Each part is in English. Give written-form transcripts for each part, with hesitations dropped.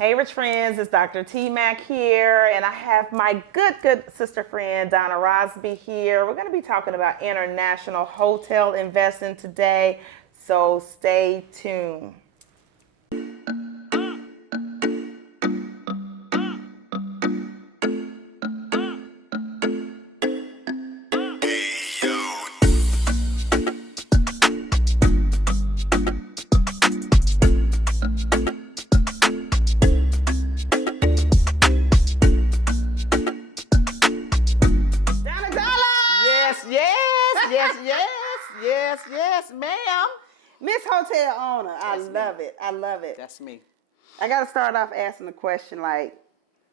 Hey, rich friends, it's Dr. T-Mac here, and I have my good sister friend, Donna Rosby here. We're going to be talking about international hotel investing today, so stay tuned. Yes, ma'am. Miss Hotel Owner. I love it. That's me. I got to start off asking a question like,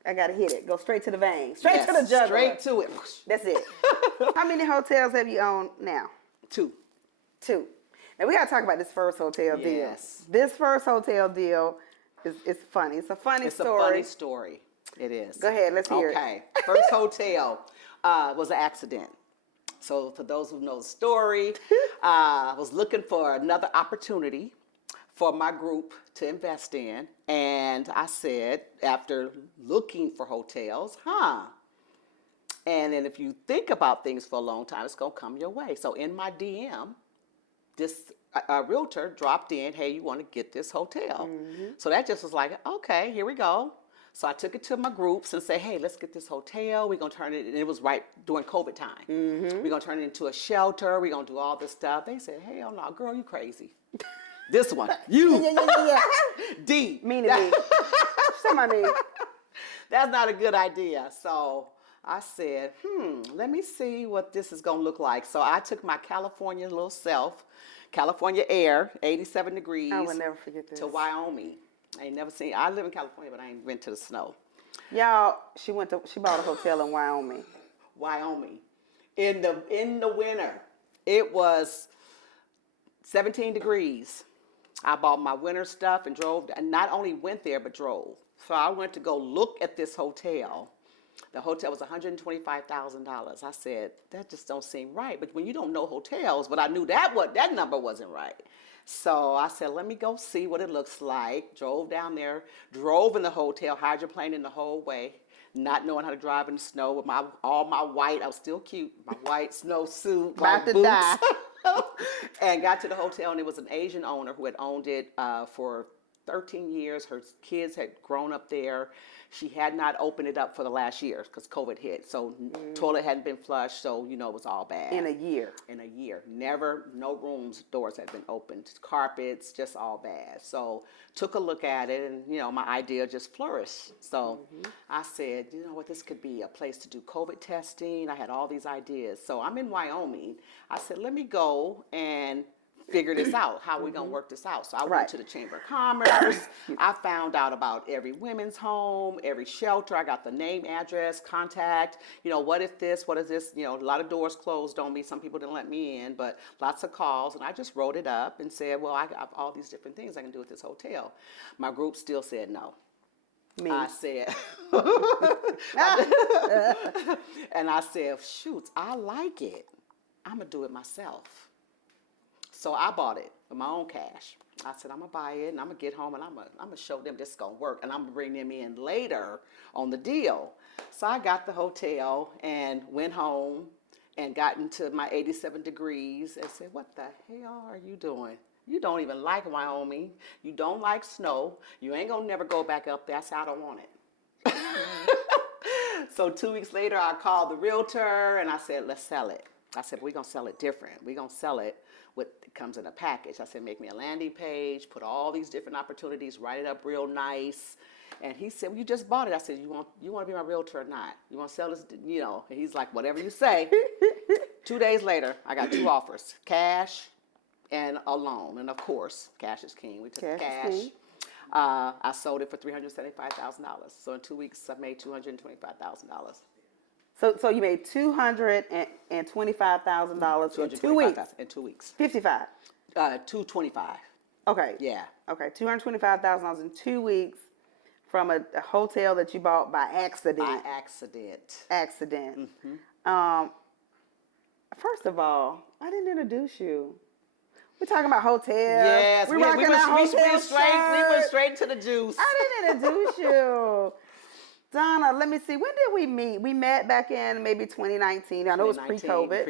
I got to hit it. Go straight to the vein. Straight to the jugular. Straight to it. That's it. How many hotels have you owned now? Two. Now, we got to talk about this first hotel deal. This first hotel deal is funny. It's a funny story. It's a funny story. It is. Go ahead. Let's hear it. Okay. First hotel was an accident. So for those who know the story, I was looking for another opportunity for my group to invest in. And I said, after looking for hotels, and then if you think about things for a long time, it's going to come your way. So in my DM, this realtor dropped in, hey, you want to get this hotel. Mm-hmm. So that just was like, okay, here we go. So I took it to my groups and said, hey, let's get this hotel. We're going to turn it, and it was right during COVID time. Mm-hmm. We're going to turn it into a shelter. We're going to do all this stuff. They said, hell no, girl, you crazy. This one, you. Yeah. D. Meaning me. Somebody. That's not a good idea. So I said, let me see what this is going to look like. So I took my California little self, California Air, 87 degrees. I will never forget this. To Wyoming. I ain't never seen. I live in California, but I ain't been to the snow. Y'all, she bought a hotel in Wyoming. Wyoming, in the winter, it was 17 degrees. I bought my winter stuff and drove. And not only went there, but drove. So I went to go look at this hotel. The hotel was $125,000. I said, that just don't seem right. But when you don't know hotels, but I knew that number wasn't right. So I said, let me go see what it looks like. Drove down there, drove in the hotel, hydroplaning the whole way, not knowing how to drive in the snow with all my white, I was still cute, my white snowsuit, about to boots. Die. And got to the hotel, and it was an Asian owner who had owned it for 13 years. Her kids had grown up there. She had not opened it up for the last year because COVID hit. So toilet hadn't been flushed, so it was all bad. In a year. Never, no rooms, doors had been opened. Carpets, just all bad. So took a look at it, and my idea just flourished. So I said, this could be a place to do COVID testing. I had all these ideas. So I'm in Wyoming. I said, let me go and figure this out, how we going to work this out. So I went to the Chamber of Commerce. I found out about every women's home, every shelter. I got the name, address, contact. What is this? A lot of doors closed on me. Some people didn't let me in, but lots of calls. And I just wrote it up and said, well, I got all these different things I can do with this hotel. My group still said no. Me. I said, and I said, shoot, I like it. I'm going to do it myself. So I bought it with my own cash. I said, I'm going to buy it, and I'm going to get home, and I'm going to show them this is going to work, and I'm going to bring them in later on the deal. So I got the hotel and went home and got into my 87 degrees and said, what the hell are you doing? You don't even like Wyoming. You don't like snow. You ain't going to never go back up there. I said, I don't want it. So 2 weeks later, I called the realtor, and I said, let's sell it. I said, we're going to sell it different. We're going to sell it. It comes in a package. I said, make me a landing page, put all these different opportunities, write it up real nice. And he said, well, you just bought it. I said, you want to be my realtor or not? You want to sell this? And he's like, whatever you say. 2 days later, I got 2 offers, cash and a loan. And of course, cash is king. We took cash. I sold it for $375,000. So in 2 weeks, I made $225,000. So you made $225,000 in 2 weeks. In 2 weeks. 55. 225. Okay. Yeah. Okay. $225,000 in 2 weeks from a hotel that you bought by accident. Accident. Mm-hmm. First of all, I didn't introduce you. We're talking about hotels. Yes, We're rocking our hotel we went straight to the juice. I didn't introduce you. Donna, let me see. When did we meet? We met back in maybe 2019. I know it was pre-COVID.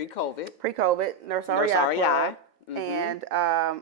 Pre-COVID, Nurse REI Club. Mm-hmm. And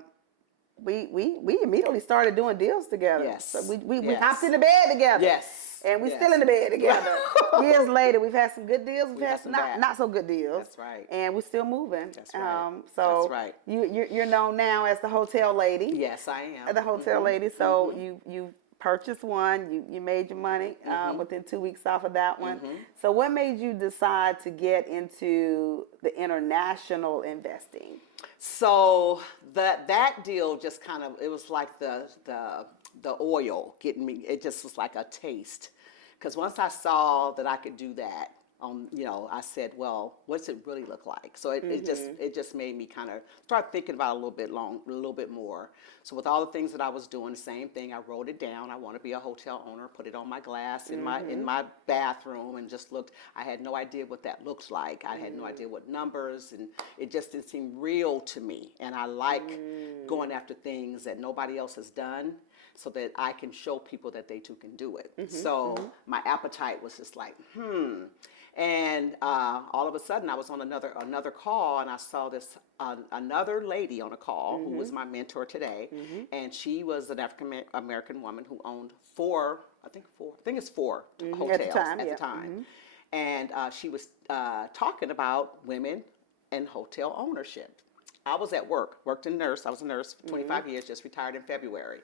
we immediately started doing deals together. Yes. So we hopped in the bed together. Yes. And we're still in the bed together. Years later, we've had some good deals. We've had some not so good deals. That's right. And we're still moving. That's right. So that's right. You're known now as the hotel lady. Yes, I am. The hotel lady. So you purchased one. You made your money within 2 weeks off of that one. So what made you decide to get into the international investing? So that deal just kind of, it was like the oil getting me. It just was like a taste. Because once I saw that I could do that, I said, well, what's it really look like? So it just made me kind of start thinking about it a little bit more. So with all the things that I was doing, the same thing, I wrote it down. I want to be a hotel owner, put it on my glass in my bathroom, and just looked. I had no idea what that looked like. I had no idea what numbers, and it just didn't seem real to me. And I like going after things that nobody else has done, so that I can show people that they too can do it. So my appetite was just like, And all of a sudden, I was on another call, and I saw this another lady on a call who was my mentor today, and she was an African American woman who owned four hotels at the time. And she was talking about women and hotel ownership. I was at work, worked in nurse. I was a nurse for 25 years, just retired in February.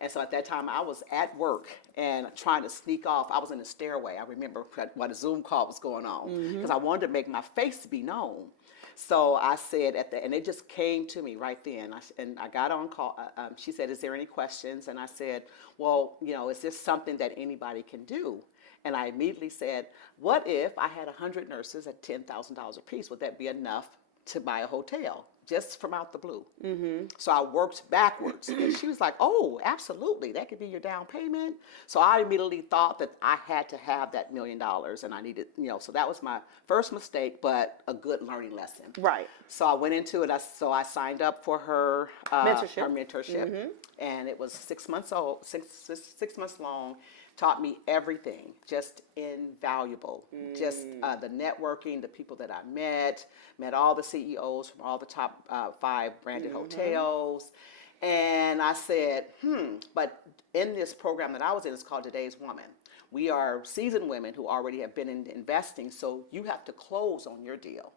And so at that time, I was at work and trying to sneak off. I was in the stairway. I remember when a Zoom call was going on because I wanted to make my face be known. So I said and it just came to me right then. I got on call. She said, "Is there any questions?" And I said, "Well, is this something that anybody can do?" And I immediately said, "What if I had 100 nurses at $10,000 a piece? Would that be enough to buy a hotel?" Just from out the blue. So I worked backwards. And she was like, "Oh, absolutely. That could be your down payment." So I immediately thought that I had to have that $1 million, and I needed, so that was my first mistake, but a good learning lesson. Right. So I went into it. So I signed up for her mentorship. And it was 6 months old, 6 months long. Taught me everything, just invaluable. Just the networking, the people that I met all the CEOs from all the top 5 branded hotels. And I said, but in this program that I was in, it's called Today's Woman. We are seasoned women who already have been in investing, so you have to close on your deal.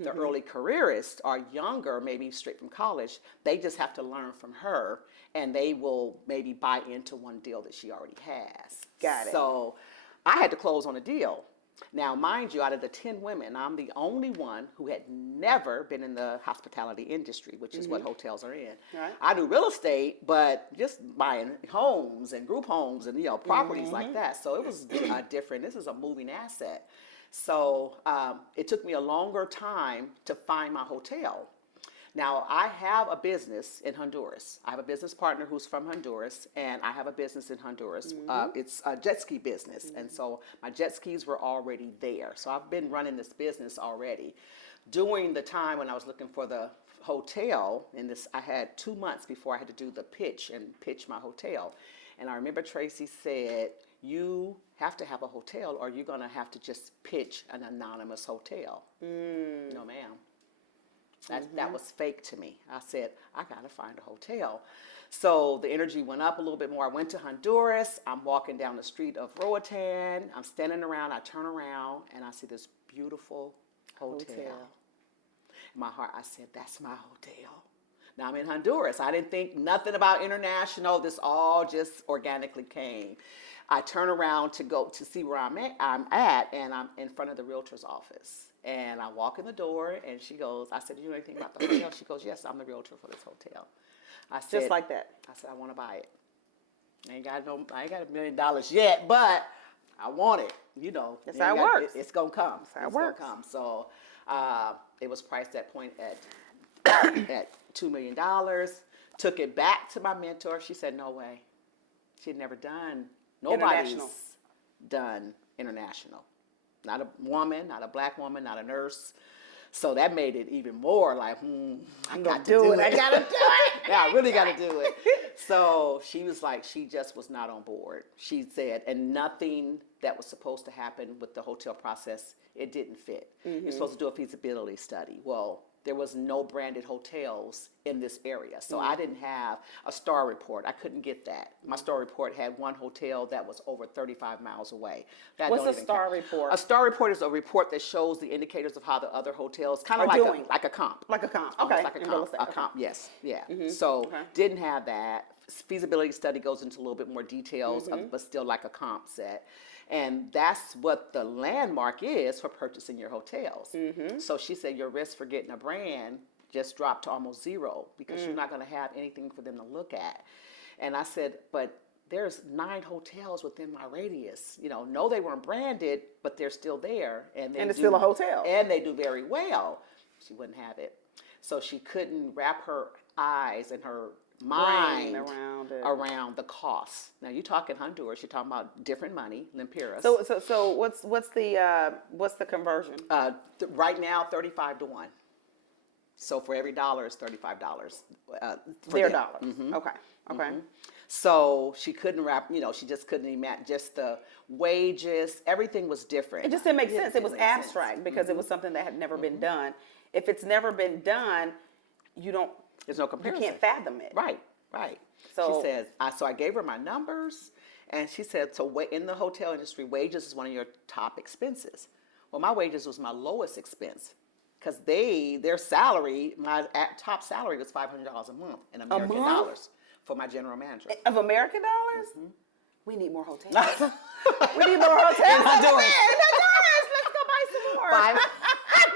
The early careerists are younger, maybe straight from college. They just have to learn from her, and they will maybe buy into one deal that she already has. Got it. So I had to close on a deal. Now, mind you, out of the 10 women, I'm the only one who had never been in the hospitality industry, which is what hotels are in. Right. I do real estate, but just buying homes and group homes and properties like that. So it was different. This is a moving asset. So it took me a longer time to find my hotel. Now, I have a business in Honduras. I have a business partner who's from Honduras, and I have a business in Honduras. It's a jet ski business, and so my jet skis were already there. So I've been running this business already. During the time when I was looking for the hotel, I had 2 months before I had to do the pitch my hotel. And I remember Tracy said, "You have to have a hotel, or you're going to have to just pitch an anonymous hotel." No, ma'am. That was fake to me. I said, I got to find a hotel. So the energy went up a little bit more. I went to Honduras. I'm walking down the street of Roatan. I'm standing around. I turn around, and I see this beautiful hotel. In my heart, I said, that's my hotel. Now I'm in Honduras. I didn't think nothing about international. This all just organically came. I turn around to go to see where I'm at, and I'm in front of the realtor's office. And I walk in the door, and she goes, I said, "Do you know anything about the hotel?" She goes, "Yes, I'm the realtor for this hotel." I said, just like that. I said, "I want to buy it. I ain't got $1 million yet, but I want it. That's how it works. It's gonna come. That's how it works. Gonna come." So it was priced at point at $2 million. Took it back to my mentor. She said, "No way." She'd never done. Nobody's done international. Not a woman, not a black woman, not a nurse. So that made it even more like, I got to do do it. it. I gotta do it. Yeah, I really got to do it. So she was like, she just was not on board. She said, and nothing that was supposed to happen with the hotel process, it didn't fit. You're supposed to do a feasibility study. Well, there was no branded hotels in this area. So I didn't have a star report. I couldn't get that. My star report had one hotel that was over 35 miles away. That What's don't a even star count. report? A star report is a report that shows the indicators of how the other hotels, kind of Are doing. like a comp. Like a comp. Almost Okay. like a In real comp. estate. A Okay. comp, yes. Yeah. So didn't have that. Feasibility study goes into a little bit more details, but still like a comp set. And that's what the landmark is for purchasing your hotels. So she said your risk for getting a brand just dropped to almost zero because you're not going to have anything for them to look at. And I said, but there's 9 hotels within my radius. No, they weren't branded, but they're still there. And it's still a hotel. And they do very well. She wouldn't have it. So she couldn't wrap her eyes and her mind around the cost. Now you're talking Honduras, you're talking about different money, lempiras. So what's the conversion? Right now, 35 to 1. So for every dollar is $35. Their dollars. Okay. So she couldn't wrap, she just couldn't imagine, just the wages, everything was different. It just didn't make sense. It was abstract because it was something that had never been done. If it's never been done, there's no comparison. You can't fathom it. Right. So she says, so I gave her my numbers, and she said, so in the hotel industry, wages is one of your top expenses. Well, my wages was my lowest expense. Because their salary, my top salary was $500 a month in American dollars for my general manager. Of American dollars? We need more hotels. We need more hotels. In Honduras. Let's go buy some more.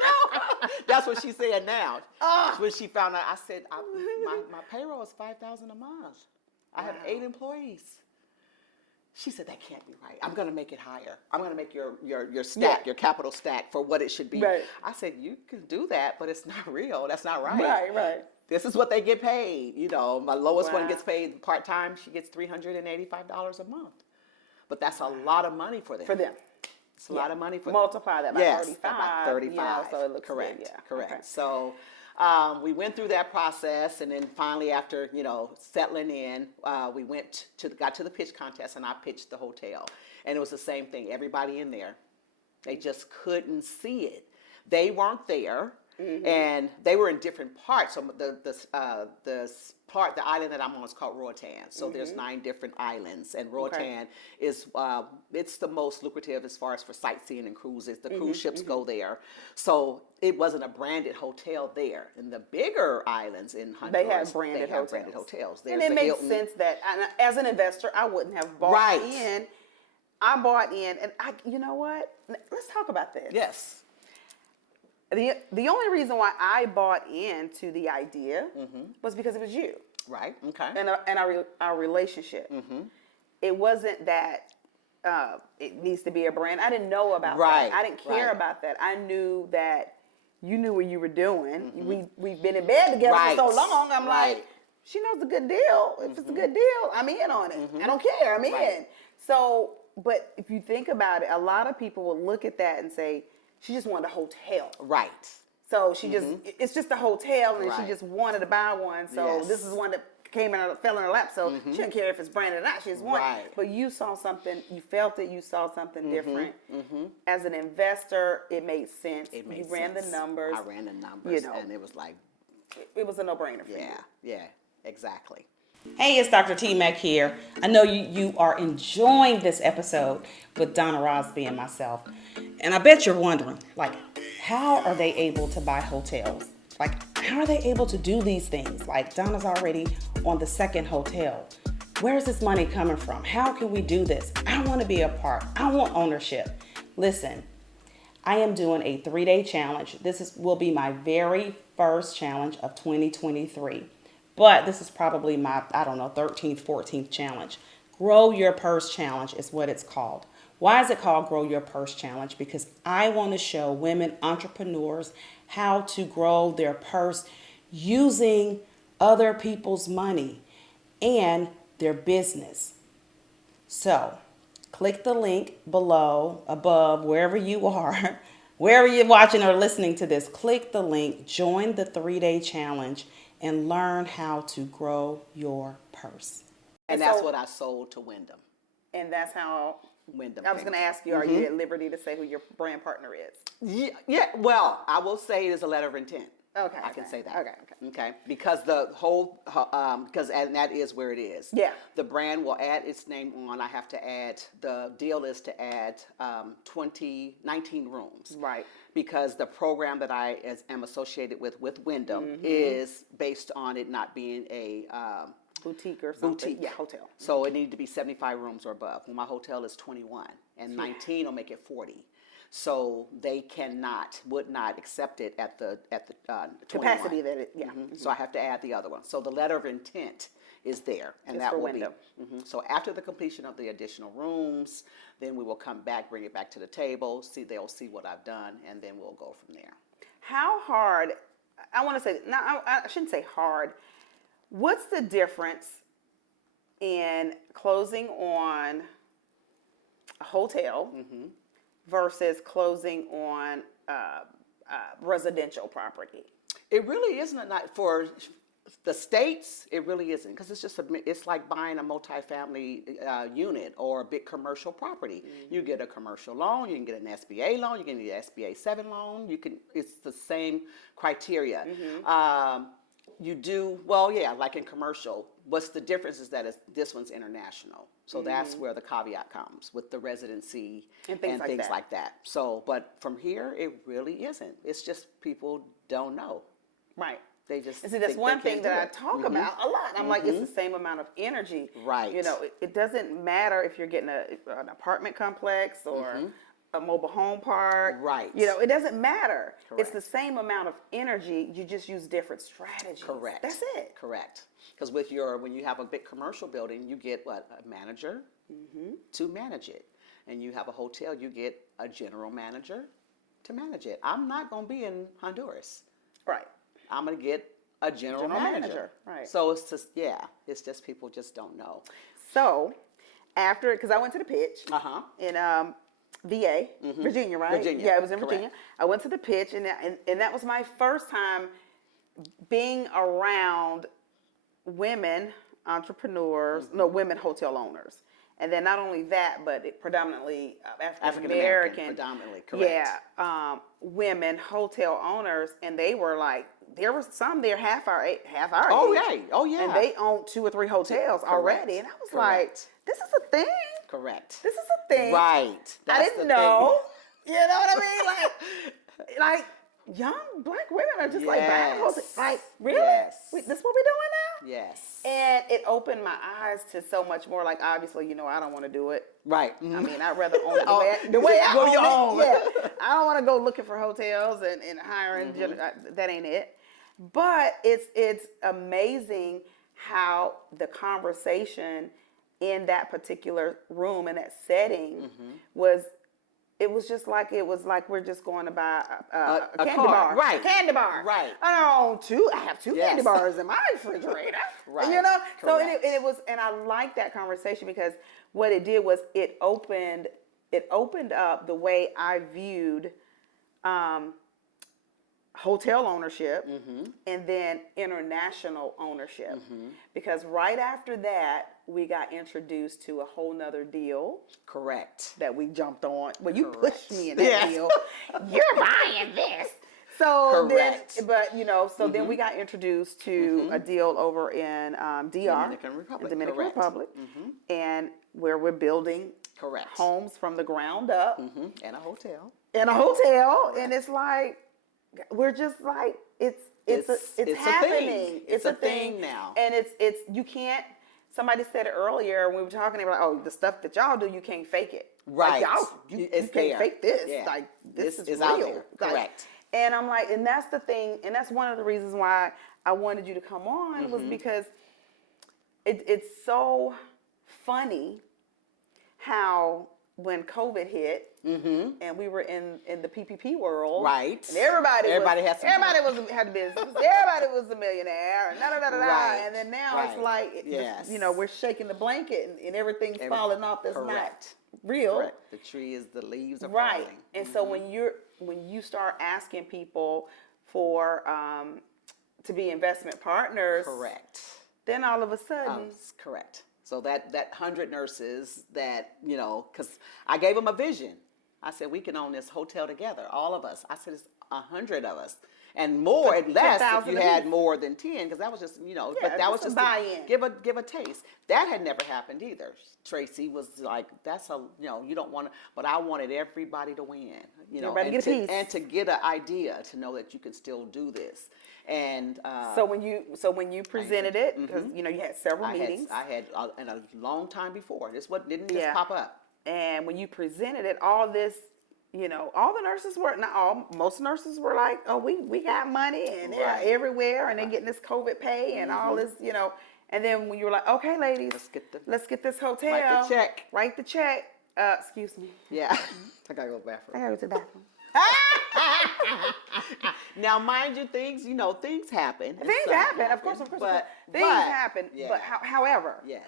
No, that's what she said now. When she found out, I said, my payroll is $5,000 a month. I have 8 employees. She said, that can't be right. I'm going to make it higher. I'm going to make your stack, your capital stack for what it should be. Right. I said, you can do that, but it's not real. That's not right. Right. This is what they get paid. My lowest one gets paid part-time. She gets $385 a month. But that's a lot of money for them. It's a lot of money for them. Multiply that by 35. By 35. So it looks correct. good, yeah. Correct. Okay. So we went through that process, and then finally, after settling in, we got to the pitch contest, and I pitched the hotel, and it was the same thing. Everybody in there, they just couldn't see it. They weren't there, and they were in different parts. So the island that I'm on is called Roatan. So there's 9 different islands, and Roatan is it's the most lucrative as far as for sightseeing and cruises. The cruise ships go there. So it wasn't a branded hotel there. In the bigger islands in Honduras, they have branded hotels. There's and it the makes Hilton. sense that as an investor, I wouldn't have bought in. I bought in, and you know what? Let's talk about this. Yes. The only reason why I bought into the idea was because it was you. Right. Okay. And our relationship. It wasn't that it needs to be a brand. I didn't know about that. I didn't care about that. I knew that you knew what you were doing. We've been in bed together for so long. I'm like, she knows a good deal. If it's a good deal, I'm in on it. I don't care. I'm in. So, but if you think about it, a lot of people will look at that and say, she just wanted a hotel. Right. So she it's just a hotel, and she just wanted to buy one. So this is one that fell in her lap. So she didn't care if it's branded or not. She just wanted. But you saw something, you felt it, you saw something different. As an investor, it made sense. You ran the numbers. I ran the numbers, and it was like, it was a no-brainer for you. Yeah, exactly. Hey, it's Dr. T-Mac here. I know you are enjoying this episode with Donna Rosby and myself. And I bet you're wondering, how are they able to buy hotels? How are they able to do these things? Donna's already on the 2nd hotel. Where's this money coming from? How can we do this? I want to be a part. I want ownership. Listen, I am doing a 3-day challenge. Will be my very first challenge of 2023. But this is probably my, 13th, 14th challenge. Grow Your Purse Challenge is what it's called. Why is it called Grow Your Purse Challenge? Because I want to show women entrepreneurs how to grow their purse using other people's money and their business. So click the link below, above, wherever you are. Wherever you're watching or listening to this, click the link, join the 3-day challenge, and learn how to grow your purse. And that's what I sold to Wyndham. And that's how. Wyndham. I was going to ask you, are you at liberty to say who your brand partner is? Yeah. Well, I will say it is a letter of intent. Okay. I can say that. Okay. Because the whole, and that is where it is. Yeah. The brand will add its name on. I have to add, the deal is to add 19 rooms. Right. Because the program that I am associated with Wyndham is based on it not being a boutique or something. boutique. Yeah, hotel. So it needed to be 75 rooms or above. Well, my hotel is 21, and 19 will make it 40. So they would not accept it at the 21. Capacity that it, yeah. So I have to add the other one. So the letter of intent is there, and It's that for will Wyndham. be. So after the completion of the additional rooms, then we will come back, bring it back to the table. They'll see what I've done, and then we'll go from there. How hard, I want to say, I shouldn't say hard. What's the difference in closing on a hotel versus closing on residential property? It really isn't for the states. It really isn't, because it's just it's like buying a multifamily unit or a big commercial property. You get a commercial loan, you can get an SBA loan, you can get an SBA 7 loan. It's the same criteria. You do well, yeah, like in commercial. What's the difference is that this one's international, so that's where the caveat comes with the residency and things like that. So, but from here, it really isn't. It's just people don't know. Right. They just and see, that's think one they thing can't that do I it. talk about a lot. I'm like, it's the same amount of energy. Right. You know, it doesn't matter if you're getting an apartment complex or a mobile home park. Right. You know, it doesn't matter. Correct. It's the same amount of energy. You just use different strategies. Correct. That's it. Correct. Because when you have a big commercial building, you get a manager to manage it. And you have a hotel, you get a general manager to manage it. I'm not going to be in Honduras. Right. I'm going to get a general manager. Right. So it's just people just don't know. So after, because I went to the pitch in VA, Virginia, right? Virginia. Yeah, it was in Correct. Virginia. I went to the pitch, and that was my first time being around women entrepreneurs, women hotel owners. And then not only that, but predominantly African American, predominantly, correct. Yeah, women hotel owners, and they were like, there were some there half our age. Oh yeah. And they owned 2 or 3 hotels already, and I was like, this is a thing. Correct. This is a thing. Right. I didn't know. You know what I mean? Like young black women are just like buying hotels. Like, really? Yes. This what we're doing now? Yes. And it opened my eyes to so much more. Like, obviously, I don't want to do it. Right. I mean, I'd rather own it the way I own it. Yeah. I don't want to go looking for hotels and hiring. That ain't it. But it's amazing how the conversation in that particular room, in that setting, was just like, we're just going to buy a candy bar. Right. A candy bar. Right. I have 2 candy bars in my refrigerator. Right. So Correct. it was, and I liked that conversation because what it did was it opened up the way I viewed hotel ownership and then international ownership. Because right after that, we got introduced to a whole nother deal. Correct. That we jumped on. Well, you pushed me in that deal. You're buying this. So correct. Then we got introduced to a deal over in DR, Dominican Republic, and where we're building homes from the ground up. And a hotel. And it's like, we're just like, it's happening. It's a thing now. And it's you can't. Somebody said it earlier when we were talking about, oh, the stuff that y'all do, you can't fake it. Right. Like, you can't fake this. Yeah. Like, this is out real. there. Like, Correct. and I'm like, and that's the thing, and that's one of the reasons why I wanted you to come on was because it's so funny how when COVID hit, and we were in the PPP world, Right. And everybody had some had business. Everybody was a millionaire, and Right. And then now it's Right. like, Yes. we're shaking the blanket, and everything's falling off. That's Correct. not real. Correct. The tree is, the leaves are Right. falling. And so when you start asking people for to be investment partners, Correct. then all of a sudden, Correct. So that 100 nurses that, because I gave them a vision. I said, we can own this hotel together, all of us. I said, it's 100 of us. And more, and less if you had more than 10, because that was just, but that was just buy-in. Give a taste. That had never happened either. Tracy was like, that's you don't want to, but I wanted everybody to win, Everybody and get a piece. and to get an idea, to know that you can still do this. And so when you presented it, because you had several meetings. I had and a long time before. This didn't just pop up. And when you presented it, all this, all the nurses were, not all, most nurses were like, oh, we got money, and they're everywhere, and they're getting this COVID pay and all this, And then when you were like, okay, ladies, let's get this hotel. Write the check. Excuse me. Yeah. I gotta go to the bathroom. I gotta go to the bathroom. Now, mind you, things happen. Things happen, of course. But things happen. Yeah. But however, Yes.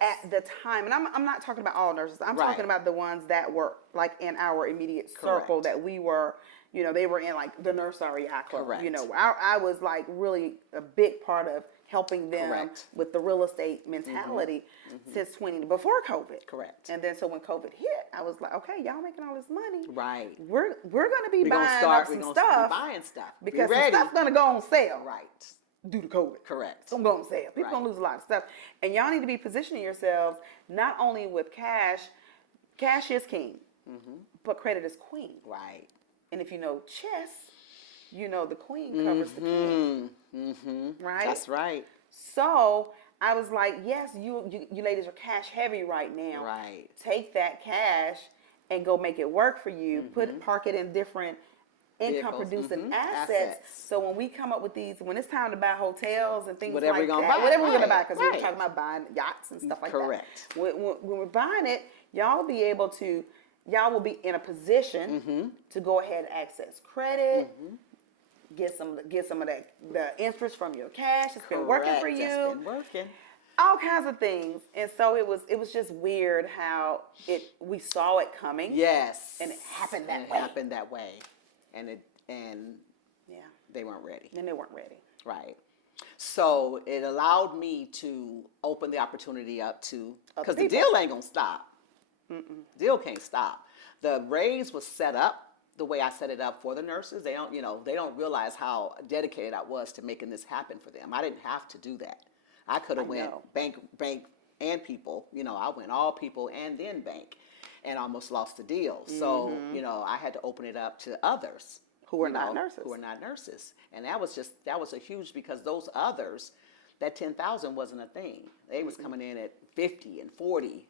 at the time, and I'm not talking about all nurses. I'm talking about the ones that were like in our immediate circle that we were, they were in like the Nurse REI Club. Correct. I was like really a big part of helping them with the real estate mentality since before COVID. Correct. And then so when COVID hit, I was like, okay, y'all making all this money. Right. We're gonna be buying stuff. Buying stuff. Because some stuff's gonna go on sale. Right. Due to COVID. Correct. It's gonna go on sale. People gonna lose a lot of stuff. And y'all need to be positioning yourselves not only with cash is king, but credit is queen. Right. And if you know chess, the queen covers the king. Right? That's right. So I was like, yes, you ladies are cash heavy right now. Right. Take that cash and go make it work for you. Park it in different income producing assets. So when we come up with these, when it's time to buy hotels and things whatever like we're gonna that, buy. whatever we're gonna buy, because Right. we're talking about buying yachts and stuff like Correct. that. When we're buying it, y'all will be in a position to go ahead and access credit. Get some of that the interest from your cash. It's been working for you. It's been working. All kinds of things. And so it was just weird how we saw it coming. Yes. And it happened that It way. happened that way. And Yeah. they weren't ready. And they weren't ready. Right. So it allowed me to open the opportunity up to, because the deal ain't gonna stop. Deal can't stop. The raise was set up the way I set it up for the nurses. They don't realize how dedicated I was to making this happen for them. I didn't have to do that. I could have went bank and people. I went all people and then bank, and almost lost the deal. So I had to open it up to others Who are not nurses. Who are not nurses, and that was a huge, because those others, that 10,000 wasn't a thing. They was coming in at 50 and 40.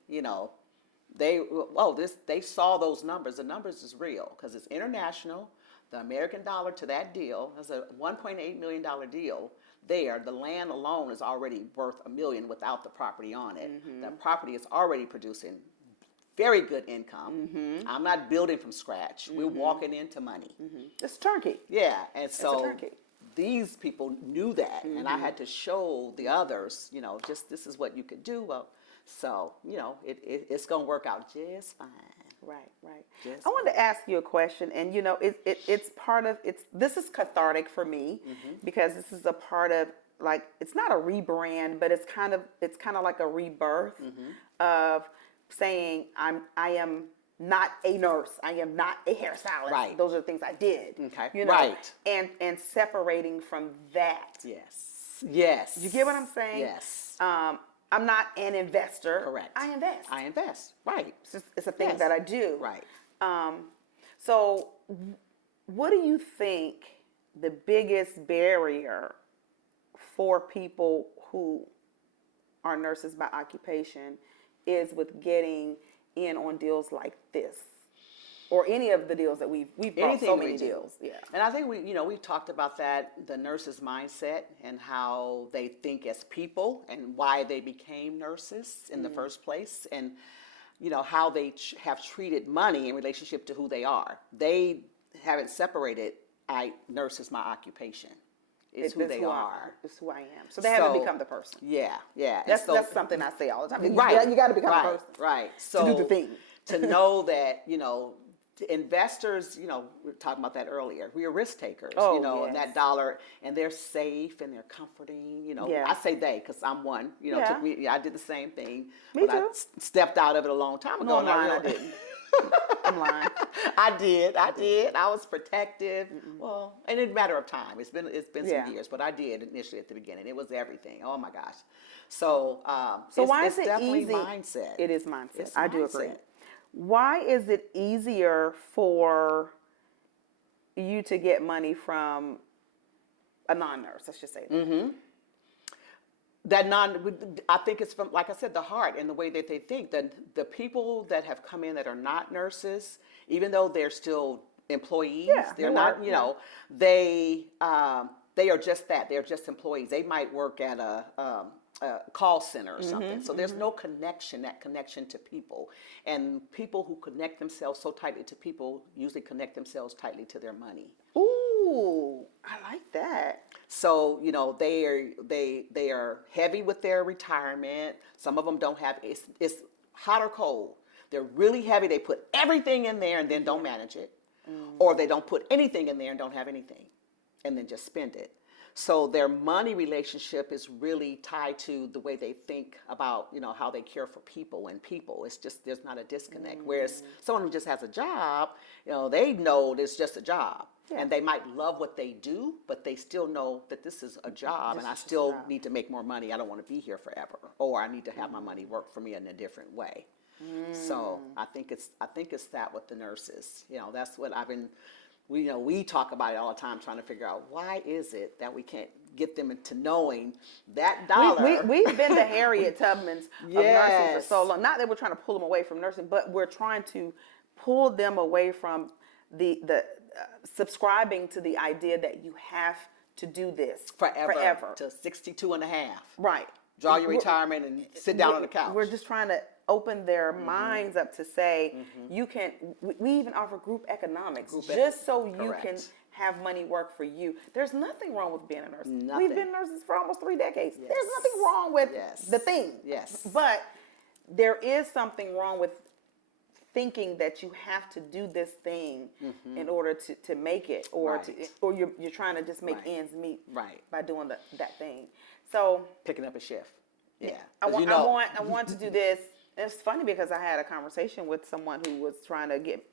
They saw those numbers. The numbers is real because it's international. The American dollar to that deal is a $1.8 million deal. There, the land alone is already worth $1 million without the property on it. The property is already producing very good income. I'm not building from scratch. We're walking into money. It's turnkey. Yeah, and so turnkey. these people knew that, and I had to show the others, just this is what you could do. Well, so it's gonna work out just fine. Right. Just I wanted to ask you a question, and it's part of this is cathartic for me because this is a part of, like, it's not a rebrand, but it's kind of like a rebirth of saying I am not a nurse. I am not a hairstylist. Right. Those are the things I did. Okay. Right. And separating from that. Yes. You get what I'm saying? Yes. I'm not an investor. Correct. I invest. Right. It's a thing that I do. Right. So what do you think the biggest barrier for people who are nurses by occupation is with getting in on deals like this, or any of the deals that we've brought so many deals? Yeah. And I think we talked about that, the nurses' mindset and how they think as people and why they became nurses in the first place. And how they have treated money in relationship to who they are. They haven't separated, nurse is my occupation. It's who they are. It's who I am. So they haven't become the person. Yeah. That's something I say all the time. Right. You got to become a person. Right. So to do the thing. To know that, investors, we were talking about that earlier. We are risk takers, and that dollar, and they're safe and they're comforting, I say they, because I'm one, took me, I did the same thing. Me but too. I stepped out of it a long time ago. No, I'm lying, I didn't. I'm lying. I did. I was protective. Well, and in a matter of time. It's been some years, but I did initially at the beginning. It was everything. Oh my gosh. So why is it's it definitely easy? mindset. It is mindset. It's I do agree. mindset. Why is it easier for you to get money from a non-nurse? Let's just say that. I think it's from, like I said, the heart and the way that they think. The people that have come in that are not nurses, even though they're still employees, they're not, they are just that. They're just employees. They might work at a call center or something. So there's no connection, that connection to people. And people who connect themselves so tightly to people usually connect themselves tightly to their money. Ooh, I like that. So, they are heavy with their retirement. Some of them don't have, it's hot or cold. They're really heavy. They put everything in there and then don't manage it. Or they don't put anything in there and don't have anything and then just spend it. So their money relationship is really tied to the way they think about, how they care for people and people. It's just, there's not a disconnect. Whereas someone who just has a job, they know it's just a job. Yeah. And they might love what they do, but they still know that this is a job and I still need to make more money. I don't want to be here forever. Or I need to have my money work for me in a different way. So I think it's that with the nurses. That's what I've been, we talk about it all the time, trying to figure out why is it that we can't get them into knowing that dollar. We've been the Harriet Tubmans of nursing for so long. Not that we're trying to pull them away from nursing, but we're trying to pull them away from the subscribing to the idea that you have to do this forever. To 62 and a half. Right. Draw your retirement and sit down on the couch. We're just trying to open their minds up to say, you can, we even offer group economics, so you can have money work for you. There's nothing wrong with being a nurse. Nothing. We've been nurses for almost 3 decades. Yes. There's nothing wrong with the thing. Yes. But there is something wrong with thinking that you have to do this thing in order to make it, or or you're trying to just make ends meet by doing that thing. So picking up a shift. Yeah. I want to do this. It's funny because I had a conversation with someone who was trying to get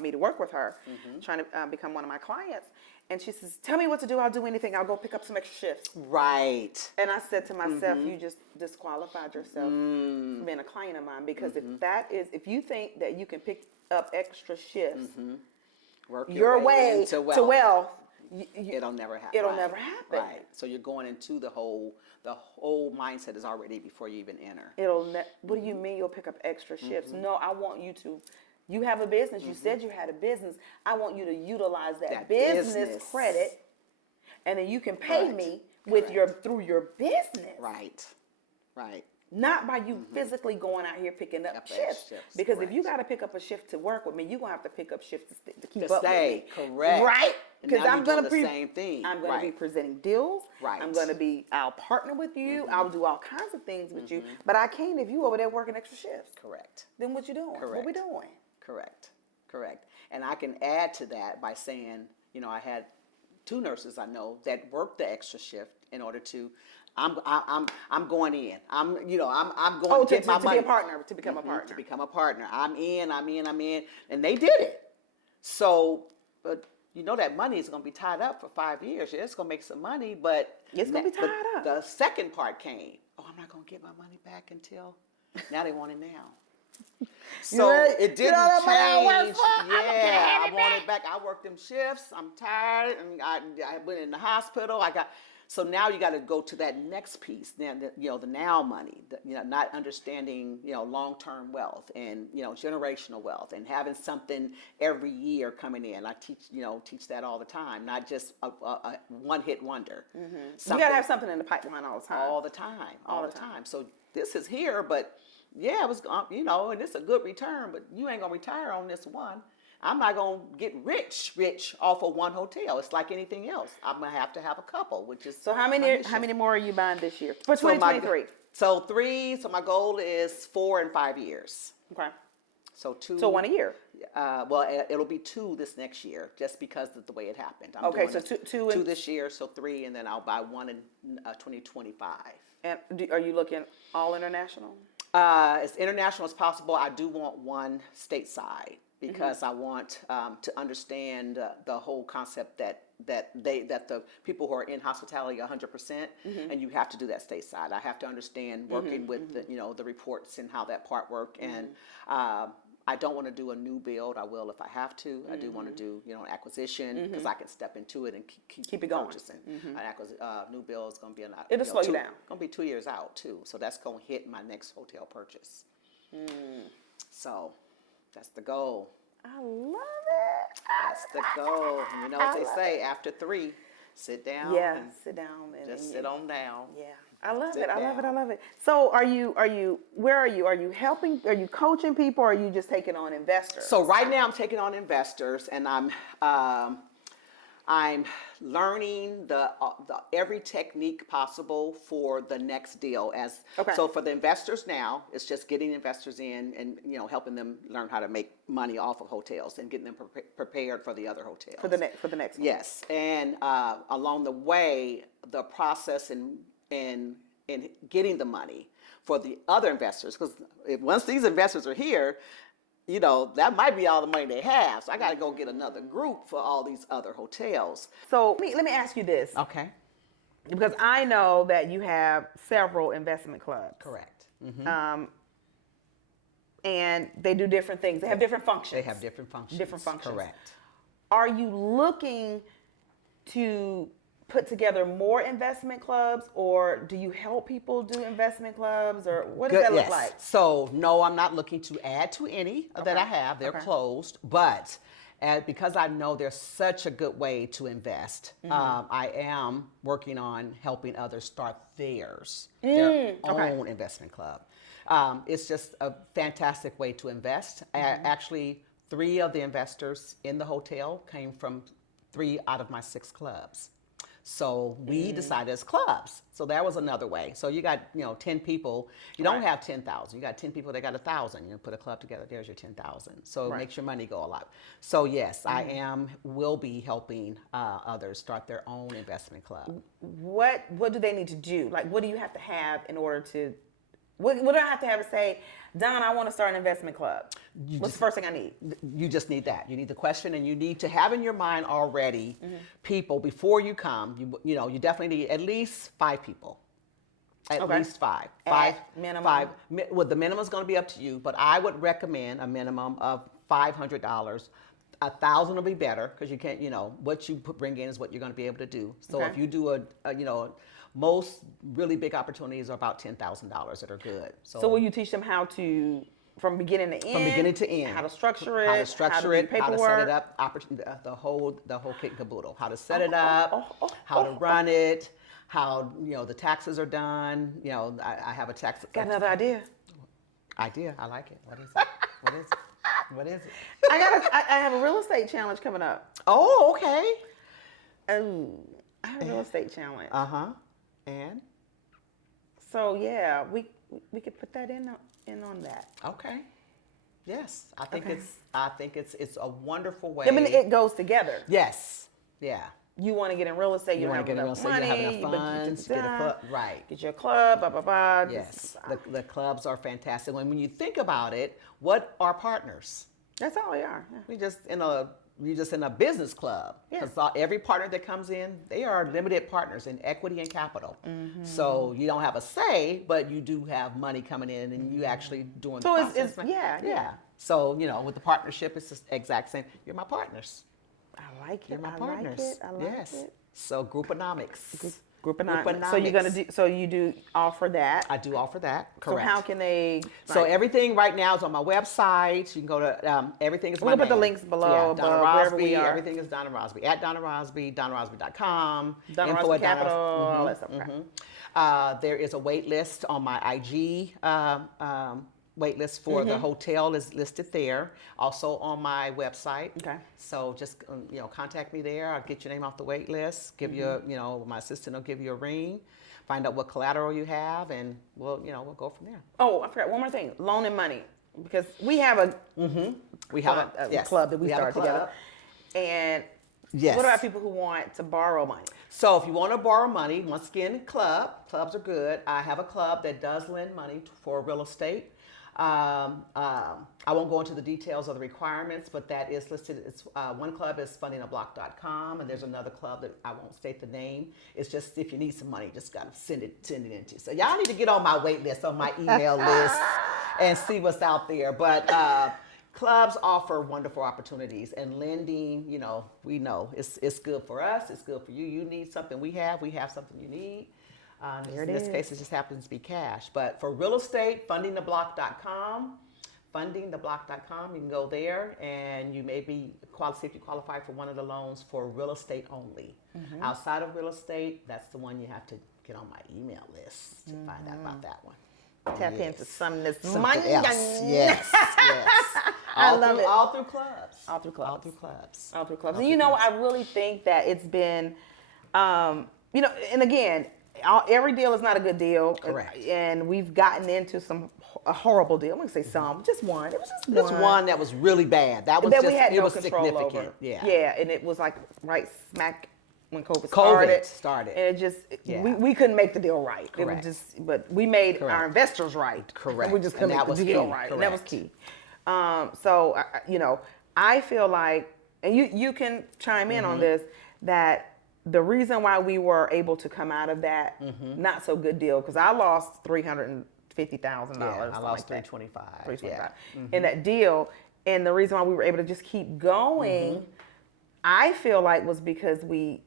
me to work with her, trying to become one of my clients. And she says, tell me what to do. I'll do anything. I'll go pick up some extra shifts. Right. And I said to myself, you just disqualified yourself from being a client of mine. Because if you think that you can pick up extra shifts, work your way to wealth, it'll never happen. It'll never happen. Right. So you're going into the whole mindset is already before you even enter. What do you mean you'll pick up extra shifts? No, I want you to. You have a business. You said you had a business. I want you to utilize that business credit, and then you can pay me with through your business. Right. Right. Not by you physically going out here picking up shifts. Because if you got to pick up a shift to work with me, you're going to have to pick up shifts to keep up with me. Correct. Right? Because I'm going to be the same thing. I'm going to be presenting deals. Right. I'm going to I'll partner with you. I'll do all kinds of things with you. But I can't if you over there working extra shifts. Correct. Then what you doing? Correct. What we doing? Correct. And I can add to that by saying, I had 2 nurses I know that worked the extra shift in order to. I'm going in. I'm going to get my money. To be a partner, to become a partner. To become a partner. I'm in, and they did it. So, but that money is going to be tied up for 5 years. Yeah, it's going to make some money, but it's going to be tied up. The second part came. Oh, I'm not going to get my money back until now. They want it now. So it didn't change. I want it back. I worked them shifts. I'm tired, and I went in the hospital. So now you got to go to that next piece. Now, the now money. Not understanding, long-term wealth and generational wealth, and having something every year coming in. I teach that all the time. Not just a one-hit wonder. You got to have something in the pipeline all the time. All the time. So this is here, but yeah, it was, you know, and it's a good return, but you ain't gonna retire on this one. I'm not gonna get rich off of one hotel. It's like anything else. I'm gonna have to have a couple, which is So how my many mission. more are you buying this year for So my- 2023? So three. So my goal is 4 and 5 years. Okay. So two. So one a year. Well, it'll be 2 this next year, just because of the way it happened. I'm Okay, doing so it two this year, so 3, and then I'll buy 1 in 2025. And are you looking all international? As international as possible. I do want 1 stateside because I want to understand the whole concept that the people who are in hospitality 100%, and you have to do that stateside. I have to understand working with the, you know, the reports and how that part work, and I don't want to do a new build. I will if I have to. I do want to do, you know, an acquisition because I can step into it and keep it going. purchasing. An new build is going to be It'll slow you down. Going to be 2 years out too, so that's going to hit my next hotel purchase. So that's the goal. I love it. That's the goal. You know what they say, after 3, sit down. Yeah, and sit down and just sit on down. Yeah, I love Sit it. I love it. I down. love it. So, where are you? Are you helping? Are you coaching people? Or are you just taking on investors? So right now I'm taking on investors, and I'm learning the every technique possible for the next deal. So for the investors now, it's just getting investors in and, you know, helping them learn how to make money off of hotels and getting them prepared for the other hotels. for the next one. Yes, and along the way, the process in getting the money for the other investors, because once these investors are here, you know, that might be all the money they have. So I got to go get another group for all these other hotels. So let me ask you this, Okay. because I know that you have several investment clubs. Correct. And they do different things. They have different functions. They have different functions. Different functions. Correct. Are you looking to put together more investment clubs, or do you help people do investment clubs, or what does that look like? So no, I'm not looking to add to any that I have. They're closed, but because I know there's such a good way to invest, I am working on helping others start theirs, their own investment club. It's just a fantastic way to invest. Actually, 3 of the investors in the hotel came from 3 out of my 6 clubs. So we decided as clubs. So that was another way. So you got, you know, 10 people. You don't have 10,000. You got 10 people that got 1,000. You put a club together. There's your 10,000. So it makes your money go a lot. So yes, will be helping others start their own investment club. What do they need to do? Like, what do you have to have in order to? What do I have to have to say, Don, I want to start an investment club? What's the first thing I need? You just need that. You need the question, and you need to have in your mind already people before you come. You know, you definitely need at least 5 people. At least 5. Minimum. 5. Well, the minimum is going to be up to you, but I would recommend a minimum of $500. 1,000 will be better because you can't. You know, what you bring in is what you're going to be able to do. So if you do most really big opportunities are about $10,000 that are good. So will you teach them how to, from beginning to end? From beginning to end. How to structure it. How to structure it. How to set it up. The whole kit and caboodle. How to set it up. How to run it. How, you know, the taxes are done. You know, I have a tax. Got another idea? Idea. I like it. What is it? What is it? What is it? I have a real estate challenge coming up. Oh, okay. Oh, I have a real estate challenge. And? So yeah, we could put that in on that. Okay. Yes, I think it's a wonderful way. I mean, it goes together. Yes. Yeah. You want to get in real estate, you don't have enough money, you have enough funds, get a club, right. Get your club, blah, blah, blah. Yes, the clubs are fantastic. When you think about it, what are partners? That's all they are. Yeah. You're just in a business club. Because every partner that comes in, they are limited partners in equity and capital. So you don't have a say, but you do have money coming in, and you actually doing the process. Yeah. So, you know, with the partnership, it's the exact same. You're my partners. I like it. You're my partners. I like it. So grouponomics. Grouponomics. So you're gonna do. So you do offer that. I do offer that. Correct. So how can they? So everything right now is on my website. You can go to everything is. We'll put the links below. Yeah, Donna wherever Rosby. we are. Everything is Donna Rosby at Donna Rosby. DonnaRosby.com. Donna Rosby Capital. All that stuff. There is a wait list on my IG wait list for the hotel is listed there. Also on my website. Okay. So just contact me there. I'll get your name off the wait list. Give you my assistant will give you a ring. Find out what collateral you have, and we'll go from there. Oh, I forgot one more thing: loan and money, because we have a club that we started together. And yes. What about people who want to borrow money? So if you want to borrow money, once again, clubs are good. I have a club that does lend money for real estate. I won't go into the details of the requirements, but that is listed. It's one club is fundingablock.com, and there's another club that I won't state the name. It's just if you need some money, just gotta send it into. So y'all need to get on my wait list, on my email list, and see what's out there. But clubs offer wonderful opportunities, and lending, we know it's good for us. It's good for you. You need something, we have something you need. In this case, it just happens to be cash. But for real estate, fundingtheblock.com, you can go there, and you may be see if you qualify for one of the loans for real estate only. Outside of real estate, that's the one you have to get on my email list to find out about that one. Tap into some of this Something money. else. Yes. I love it. All through clubs. All through clubs. All through clubs. All through clubs. And I really think that it's been, and again, every deal is not a good deal. Correct. And we've gotten into a horrible deal. I'm going to say some, just one. It was just one that was really bad. That was we had no control significant. over. Yeah, and it was like right smack when COVID started. And it just, we couldn't make the deal right. Correct. It was but we made our investors right. Correct. And we just couldn't make the deal right. And that was key. So, I feel like, and you can chime in on this, that the reason why we were able to come out of that not so good deal, because I lost $350,000. I lost $325 in that deal, and the reason why we were able to just keep going, I feel like was because we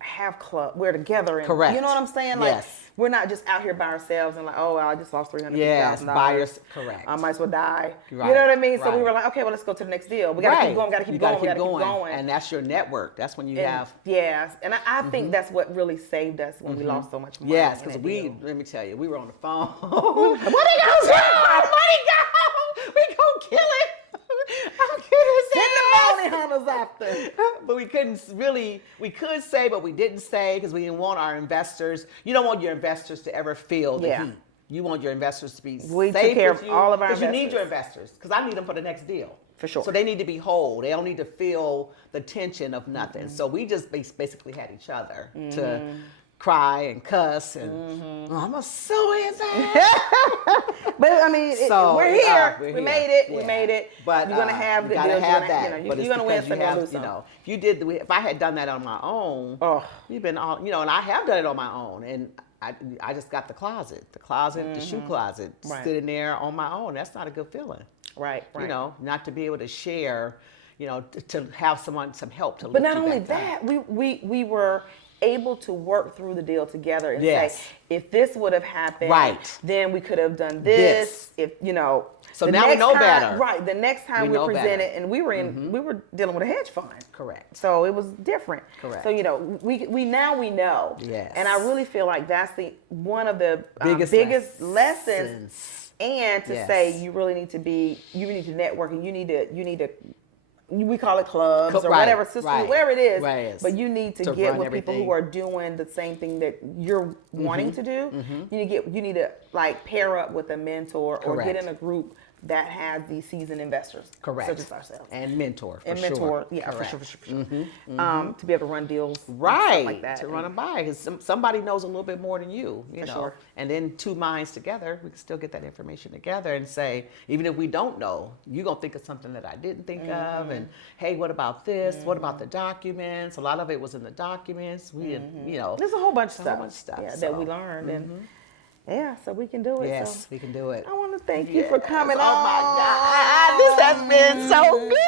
have club, we're together, and correct. You know what I'm saying? Like yes. We're not just out here by ourselves and like, oh, well, I just lost $350,000. Yes, buyers, correct. I might as well die. Right. You know what I mean? So right. we were like, okay, well, let's go to the next deal. We gotta keep going. We gotta keep going. And that's your network. That's when you have. Yes, and I think that's what really saved us when we lost so much money. Yes, because let me tell you, we were on the phone. Where'd it go? We gonna kill it. Send the bounty hunters after. But we could say, but we didn't say, because we didn't want our investors. You don't want your investors to ever feel the heat. You want your investors to be safe took care with of you, all of our because investors. you need your investors, because I need them for the next deal. For sure. So they need to be whole. They don't need to feel the tension of nothing. So we just basically had each other to cry and cuss and I'm gonna sue his ass. But I mean, we're here. We made it. Yeah. We made it. But you're gonna have good deals. You're gonna win some, you're gonna lose some. If I had done that on my own, you've been all, and I have done it on my own, and I just got the closet, the shoe closet, sitting there on my own. That's not a good feeling. Right. Not to be able to share, to have some help to. But not only that, we were able to work through the deal together and say, if this would have happened, then we could have done this. If so now we know better. Right. The next time we presented, and we were dealing with a hedge fund. Correct. So it was different. Correct. So we now know. Yes. And I really feel like that's one of the biggest lessons. And to say you need to network, and you need to. We call it clubs or whatever, wherever it is. Right. But you need to get with people who are doing the same thing that you're wanting to do. You need to like pair up with a mentor or get in a group that has these seasoned investors, such as ourselves, and mentor. For sure. For sure. To be able to run deals, and stuff like that, to run them by, because somebody knows a little bit more than you, you know. Sure. And then two minds together, we can still get that information together and say, even if we don't know, you're gonna think of something that I didn't think of, and hey, what about this? What about the documents? A lot of it was in the documents. We didn't, there's a whole bunch of stuff, that we learned, and so we can do it. Yes, we can do it. I want to thank you for coming on. Oh my God, this has been so good.